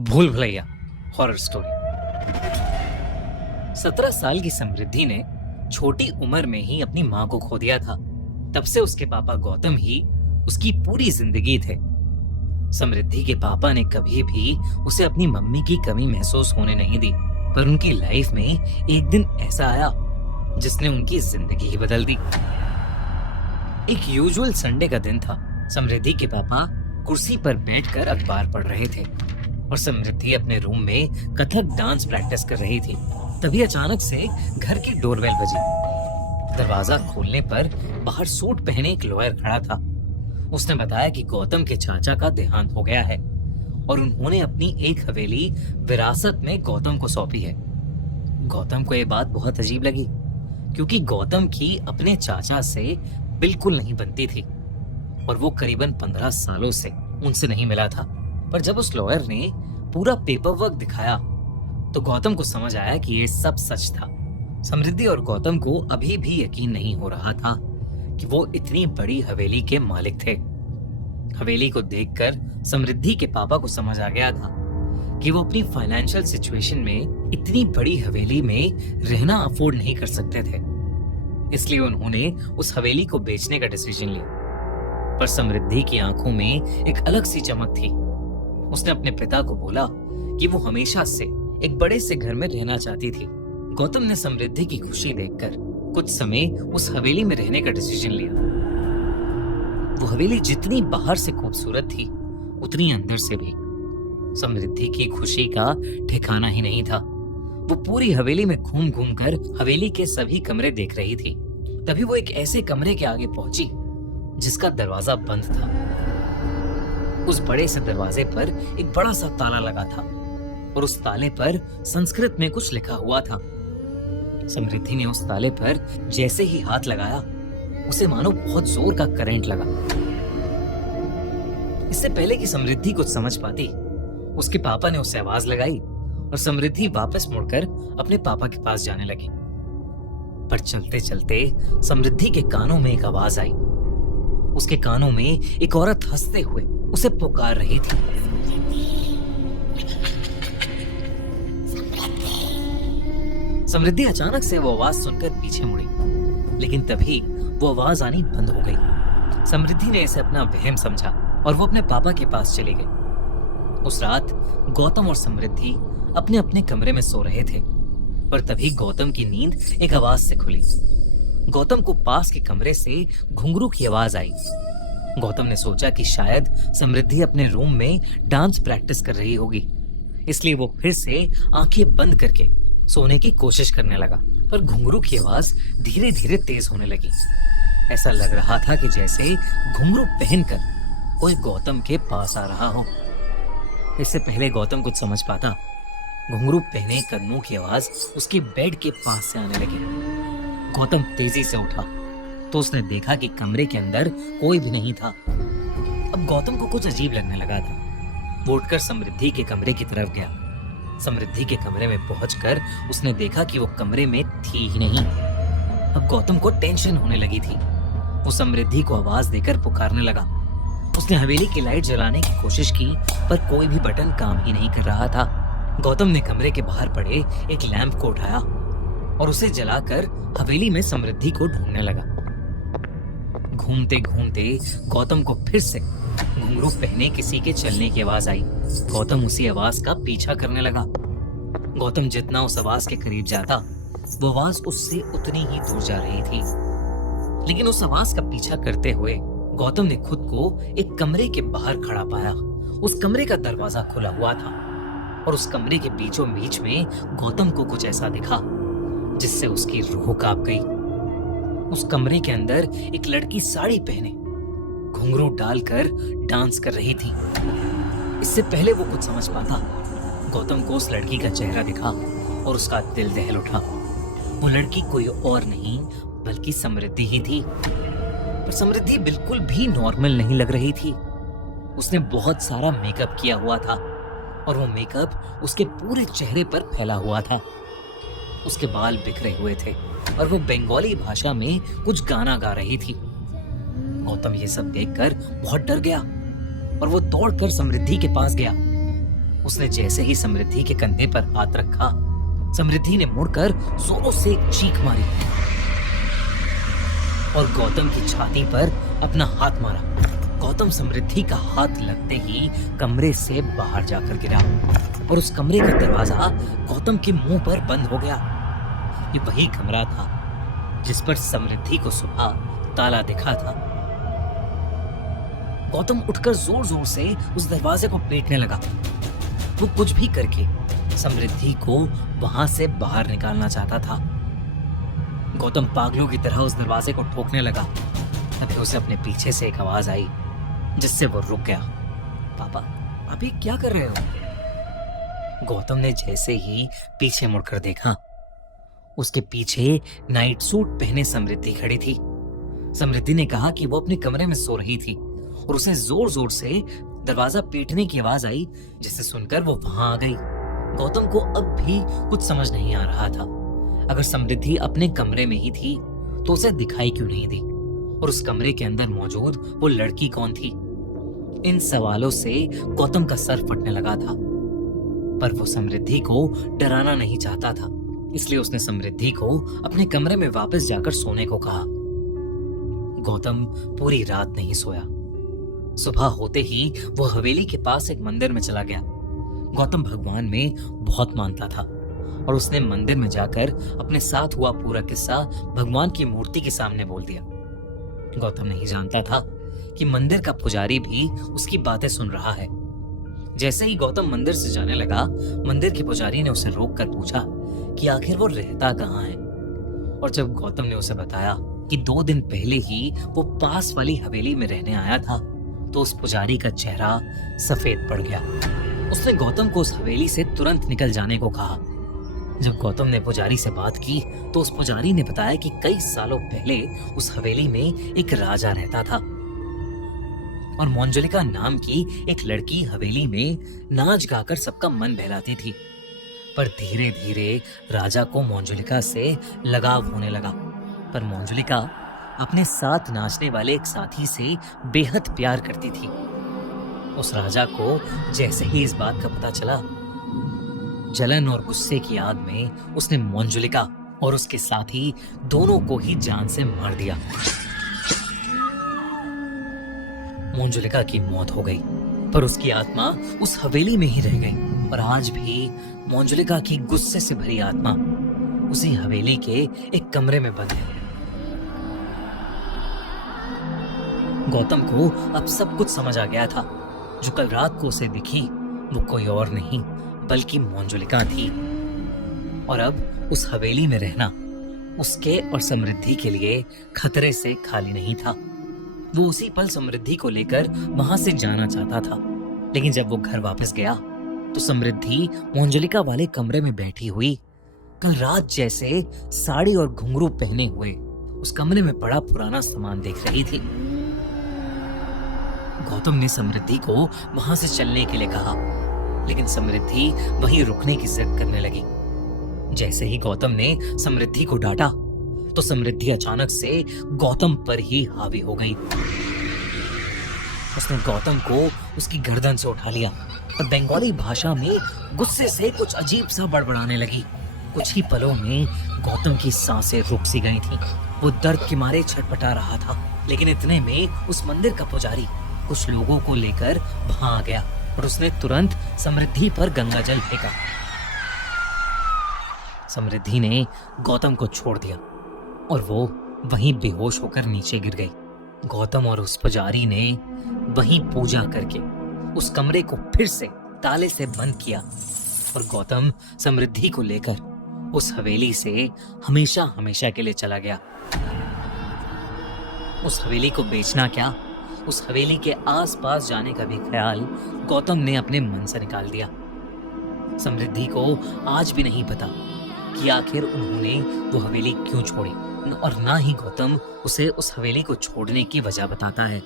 भूल Bhulaiyaa horror story. 17 साल की समृद्धि ने छोटी उम्र में ही अपनी मां को खो दिया था। तब से उसके पापा गौतम ही उसकी पूरी जिंदगी थे। समृद्धि के पापा ने कभी भी उसे अपनी मम्मी की कमी महसूस होने नहीं दी। पर उनकी लाइफ में एक दिन ऐसा आया जिसने उनकी जिंदगी ही बदल दी। एक यूजुअल संडे का दिन था। समृद्धि के पापा कुर्सी पर बैठकर अखबार पढ़ रहे थे और समृद्धि अपने रूम में कथक डांस प्रैक्टिस कर रही थी। तभी अचानक से घर की डोरबेल बजी। दरवाजा खोलने पर बाहर सूट पहने एक लॉयर खड़ा था। उसने बताया कि गौतम के चाचा का देहांत हो गया है और उन्होंने अपनी एक हवेली विरासत में गौतम को सौंपी है। गौतम को यह बात बहुत अजीब लगी क्योंकि गौतम की अपने चाचा से बिल्कुल नहीं बनती थी और वो करीबन 15 सालों से उनसे नहीं मिला था। पर जब उस लॉयर ने पूरा पेपर वर्क दिखाया तो गौतम को समझ आया कि ये सब सच था। समृद्धि और गौतम को अभी भी यकीन नहीं हो रहा था कि वो इतनी बड़ी हवेली के मालिक थे। हवेली को देखकर समृद्धि के पापा को समझ आ गया था कि वो अपनी फाइनेंशियल सिचुएशन में इतनी बड़ी हवेली में रहना अफोर्ड नहीं कर सकते थे। इसलिए उन्होंने उस हवेली को बेचने का डिसीजन लिया। पर समृद्धि की आंखों में एक अलग सी चमक थी। उसने अपने पिता को बोला कि वो हमेशा से एक बड़े से घर में रहना चाहती थी। गौतम ने समृद्धि की खुशी देखकर कुछ समय उस हवेली में रहने का डिसीजन लिया। वो हवेली जितनी बाहर से खूबसूरत थी उतनी अंदर से भी। समृद्धि की खुशी का ठिकाना ही नहीं था। वो पूरी हवेली में घूम घूम कर हवेली के सभी कमरे देख रही थी। तभी वो एक ऐसे कमरे के आगे पहुंची जिसका दरवाजा बंद था। उस बड़े से दरवाजे पर एक बड़ा सा ताला लगा था और उस ताले पर संस्कृत में कुछ लिखा हुआ था। समृद्धि ने उस ताले पर जैसे ही हाथ लगाया उसे मानो बहुत जोर का करंट लगा। इससे पहले कि समृद्धि कुछ समझ पाती उसके पापा ने उसे आवाज लगाई और समृद्धि वापस मुड़कर अपने पापा के पास जाने लगी। पर चलते चलते समृद्धि के कानों में एक आवाज आई। उसके कानों में एक औरत हंसते हुए उसे पुकार रही थी। समृद्धि अचानक से वो आवाज सुनकर पीछे मुड़ी, लेकिन तभी वो आवाज आनी बंद हो गई। समृद्धि ने इसे अपना वहम समझा और वो अपने पापा के पास चली गई। उस रात गौतम और समृद्धि अपने अपने कमरे में सो रहे थे। पर तभी गौतम की नींद एक आवाज से खुली। गौतम को पास के कमरे से घुंघरू की आवाज आई। गौतम ने सोचा कि शायद समृद्धि अपने रूम में डांस प्रैक्टिस कर रही होगी, इसलिए वो फिर से आंखें बंद करके सोने की कोशिश करने लगा। पर घुंघरू की आवाज धीरे धीरे तेज होने लगी। ऐसा लग रहा था कि जैसे घुंघरू पहनकर कोई गौतम के पास आ रहा हो। इससे पहले गौतम कुछ समझ पाता, घुंघरू पहने कदमों की आवाज उसके बेड के पास से आने लगी। गौतम तेजी से उठा तो उसने देखा कि कमरे के अंदर कोई भी नहीं था। अब गौतम को कुछ अजीब लगने लगा था। वो उठकर समृद्धि के कमरे की तरफ गया। समृद्धि के कमरे में पहुंचकर उसने देखा कि वो कमरे में थी ही नहीं। अब गौतम को टेंशन होने लगी थी। वो समृद्धि को आवाज देकर पुकारने लगा। उसने हवेली की लाइट जलाने की कोशिश की पर कोई भी बटन काम ही नहीं कर रहा था। गौतम ने कमरे के बाहर पड़े एक लैंप को उठाया और उसे जलाकर हवेली में समृद्धि को ढूंढने लगा। घूमते घूमते गौतम को फिर से घुंघरू पहने किसी के चलने की आवाज आई। गौतम उसी आवाज का पीछा करने लगा। गौतम जितना उस आवाज के करीब जाता वो आवाज उससे उतनी ही दूर जा रही थी। लेकिन उस आवाज का पीछा करते हुए गौतम ने खुद को एक कमरे के बाहर खड़ा पाया। उस कमरे का दरवाजा खुला हुआ था और उस कमरे के बीचों बीच में गौतम को कुछ ऐसा दिखा जिससे उसकी रूह कांप गई। उस कमरे के अंदर एक लड़की साड़ी पहने घुंघरू डालकर डांस कर रही थी। इससे पहले वो कुछ समझ पाता गौतम को उस लड़की का चेहरा दिखा और उसका दिल दहल उठा। वो लड़की कोई और नहीं बल्कि समृद्धि ही थी। पर समृद्धि बिल्कुल भी नॉर्मल नहीं लग रही थी। उसने बहुत सारा मेकअप किया हुआ था और वो मेकअप उसके पूरे चेहरे पर फैला हुआ था। उसके बाल बिखरे हुए थे और वो बंगाली भाषा में कुछ गाना गा रही थी। गौतम ये सब देखकर बहुत डर गया और वो दौड़कर समृद्धि के पास गया। उसने जैसे ही समृद्धि के कंधे पर हाथ रखा, समृद्धि ने मुड़कर जोरों से एक चीख मारी और गौतम की छाती पर अपना हाथ मारा। गौतम समृद्धि का हाथ लगते ही कमरे से बाहर जाकर गिरा और उस कमरे का दरवाजा गौतम के मुंह पर बंद हो गया। ये वही कमरा था जिस पर समृद्धि को सुबह ताला दिखा था। गौतम उठकर जोर जोर से उस दरवाजे को पीटने लगा। वो कुछ भी करके समृद्धि को वहां से बाहर निकालना चाहता था। गौतम पागलों की तरह उस दरवाजे को ठोकने लगा। तभी उसे अपने पीछे से एक आवाज आई जिससे वो रुक गया। पापा, आप ये क्या कर रहे हो? गौतम ने जैसे ही पीछे मुड़कर देखा, उसके पीछे नाइट सूट पहने समृद्धि खड़ी थी। समृद्धि ने कहा कि वो अपने कमरे में सो रही थी और उसे जोर जोर से दरवाजा पीटने की आवाज आई, जिसे सुनकर वो वहां आ गई। गौतम को अब भी कुछ समझ नहीं आ रहा था। अगर समृद्धि अपने कमरे में ही थी तो उसे दिखाई क्यों नहीं दी, और उस कमरे के अंदर मौजूद वो लड़की कौन थी? इन सवालों से गौतम का सर फटने लगा था, पर वो समृद्धि को डराना नहीं चाहता था, इसलिए उसने समृद्धि को अपने कमरे में वापस जाकर सोने को कहा। गौतम पूरी रात नहीं सोया। सुबह होते ही वो हवेली के पास एक मंदिर में चला गया। गौतम भगवान में बहुत मानता था और उसने मंदिर में जाकर अपने साथ हुआ पूरा किस्सा भगवान की मूर्ति के सामने बोल दिया। गौतम नहीं जानता था कि मंदिर का पुजारी भी उसकी बातें सुन रहा है। जैसे ही गौतम मंदिर से जाने लगा, मंदिर के पुजारी ने उसे रोक कर पूछा कि आखिर वो रहता कहाँ है। और जब गौतम ने उसे बताया कि 2 दिन पहले ही वो पास वाली हवेली में रहने आया था, तो उस पुजारी का चेहरा सफेद पड़ गया। उसने गौतम को उस हवेली से तुरंत निकल जाने को कहा। जब गौतम ने पुजारी से बात की तो उस पुजारी ने बताया कि कई सालों पहले उस हवेली में एक राजा रहता था और मंजुलिका नाम की एक लड़की हवेली में नाच गाकर सबका मन बहलाती थी। पर धीरे धीरे राजा को मंजुलिका से लगाव होने लगा, पर मंजुलिका अपने साथ नाचने वाले एक साथी से बेहद प्यार करती थी। उस राजा को जैसे ही इस बात का पता चला, जलन और गुस्से की आग में उसने मंजुलिका और उसके साथी दोनों को ही जान से मार दिया। मंजुलिका की मौत हो गई, पर उसकी आत्मा उस हवेली में ही रह गई और आज भी मंजुलिका की गुस्से से भरी आत्मा उसी हवेली के एक कमरे में बंद है। गौतम को अब सब कुछ समझ आ गया था। जो कल रात को उसे दिखी वो कोई और नहीं बल्कि मंजुलिका थी, और अब उस हवेली में रहना उसके और समृद्धि के लिए खतरे से खाली नहीं था। वो उसी पल समृद्धि को लेकर वहां से जाना चाहता था, लेकिन जब वो घर वापस गया तो समृद्धि मंजुलिका वाले कमरे में बैठी हुई कल रात जैसे साड़ी और घुंघरू पहने हुए उस कमरे में बड़ा पुराना सामान देख रही थी। गौतम ने समृद्धि को वहां से चलने के लिए कहा, लेकिन समृद्धि वहीं रुकने की जिद करने लगी। जैसे ही गौतम ने समृद्धि को डांटा तो समृद्धि अचानक से गौतम पर ही हावी हो गई। उसने गौतम को उसकी गर्दन से उठा लिया और बंगाली भाषा में गुस्से से कुछ अजीब सा बड़बड़ाने लगी। कुछ ही पलों में गौतम की सांसें रुक सी गई थीं। वो दर्द के मारे छटपटा रहा था, लेकिन इतने में उस मंदिर का पुजारी कुछ लोगों को लेकर वहां आ गया और उसने तुरंत समृद्धि पर गंगा जल फेंका। समृद्धि ने गौतम को छोड़ दिया और वो वहीं बेहोश होकर नीचे गिर गई। गौतम और उस पुजारी ने वहीं पूजा करके उस कमरे को फिर से ताले से बंद किया और गौतम समृद्धि को लेकर उस हवेली से हमेशा हमेशा के लिए चला गया। उस हवेली को बेचना क्या, उस हवेली के आसपास जाने का भी ख्याल गौतम ने अपने मन से निकाल दिया। समृद्धि को आज भी नहीं पता कि आखिर उन्होंने वो हवेली क्यों छोड़ी, और ना ही गौतम उसे उस हवेली को छोड़ने की वजह बताता है।